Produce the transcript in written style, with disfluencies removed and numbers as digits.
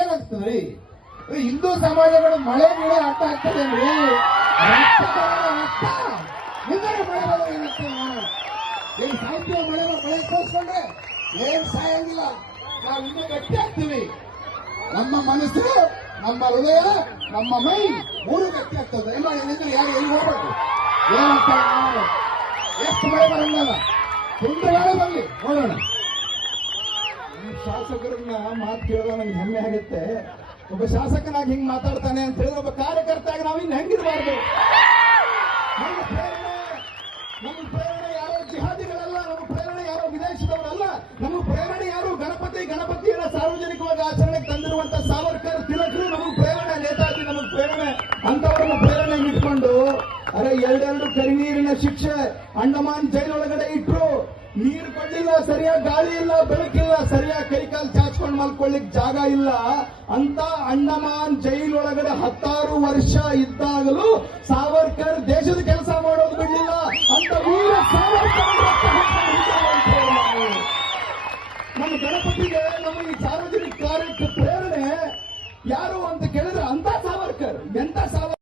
ಏನಾಗ್ತದ್ರಿ? ಹಿಂದೂ ಸಮಾಜಗಳು ಮಳೆ ಗಿಳೆ ಅರ್ಥ ಆಗ್ತದೆ ಅಂದ್ರೆ ಮಳೆ ಬರೋದು ಏನಾಗ್ತದೆ? ಏನ್ ಸಾಹಿತ್ಯ ಮಳೆ ತೋರಿಸ್ಕೊಂಡ್ರೆ ಏನ್ ಸಾಯಂಗಿಲ್ಲ. ನಾವು ಇನ್ನೂ ಗಟ್ಟಿ ಆಗ್ತೀವಿ. ನಮ್ಮ ಮನಸ್ಸು, ನಮ್ಮ ಹೃದಯ, ನಮ್ಮ ಮೈ ಮೂರು ಗಟ್ಟಿ ಆಗ್ತದೆ. ಇಲ್ಲ ಏನಿದ್ರೆ ಯಾರು ಎಲ್ಲಿ ಹೋಗ್ಬೇಕು ಏನಂತ ಎಷ್ಟು ಮಳೆ ಬರಂಗಲ್ಲ. ಸುಂದರಗಾಲ ಬರಲಿ ನೋಡೋಣ. ಶಾಸಕರನ್ನ ಮಾತು ಕೇಳೋದು ನಂಗೆ ಹೆಮ್ಮೆ ಆಗುತ್ತೆ. ಒಬ್ಬ ಶಾಸಕನಾಗಿ ಹಿಂಗ್ ಮಾತಾಡ್ತಾನೆ ಅಂತ ಹೇಳಿದ್ರೆ ಒಬ್ಬ ಕಾರ್ಯಕರ್ತಾಗಿ ನಾವು ಇನ್ನು ಹೆಂಗಿರಬಾರ್ದು. ನಮ್ಮ ಪ್ರೇರಣೆ ಯಾರೋ ಜಿಹಾದಿಗಳಲ್ಲ, ನಮ್ಮ ಪ್ರೇರಣೆ ಯಾರೋ ವಿದೇಶದವರಲ್ಲ, ನಮ್ಮ ಪ್ರೇರಣೆ ಯಾರು ಗಣಪತಿಯನ್ನ ಸಾರ್ವಜನಿಕವಾಗಿ ಆಚರಣೆಗೆ ತಂದಿರುವಂತ ಸಾವರ್ಕರ್, ತಿಲಕರು ನಮಗೆ ಪ್ರೇರಣೆ, ನೇತಾಜಿ ನಮಗೆ ಪ್ರೇರಣೆ. ಅಂತವರನ್ನ ಪ್ರೇರಣೆ ಇಟ್ಕೊಂಡು ಅರೆ ಎರಡೆರಡು ಕರಿನೀರಿನ ಶಿಕ್ಷೆ ಅಂಡಮಾನ್ ಜೈಲ್ ಒಳಗಡೆ ಇಟ್ರು. ನೀರು ಕೊಡ್ಲಿಲ್ಲ, ಸರಿಯಾಗಿ ಗಾಳಿ ಇಲ್ಲ, ಬೆಳಕಿಲ್ಲ, ಸರಿಯಾಗಿ ಕೈಕಾಲು ಚಾಚ್ಕೊಂಡು ಮಲ್ಕೊಳ್ಳಿಕ್ ಜಾಗ ಇಲ್ಲ ಅಂತ ಅಂಡಮಾನ್ ಜೈಲ್ ಒಳಗಡೆ 16 ವರ್ಷ ಇದ್ದಾಗಲೂ ಸಾವರ್ಕರ್ ದೇಶದ ಕೆಲಸ ಮಾಡೋದು ಬಿಡ್ಲಿಲ್ಲ ಅಂತ ವೀರ ಸಾವರ್ಕರ್. ನಮ್ಮ ಗಣಪತಿಗೆ ನಮ್ಮ ಈ ಸಾರ್ವಜನಿಕ ಕಾರ್ಯಕ್ಕೆ ಪ್ರೇರಣೆ ಯಾರು ಅಂತ ಕೇಳಿ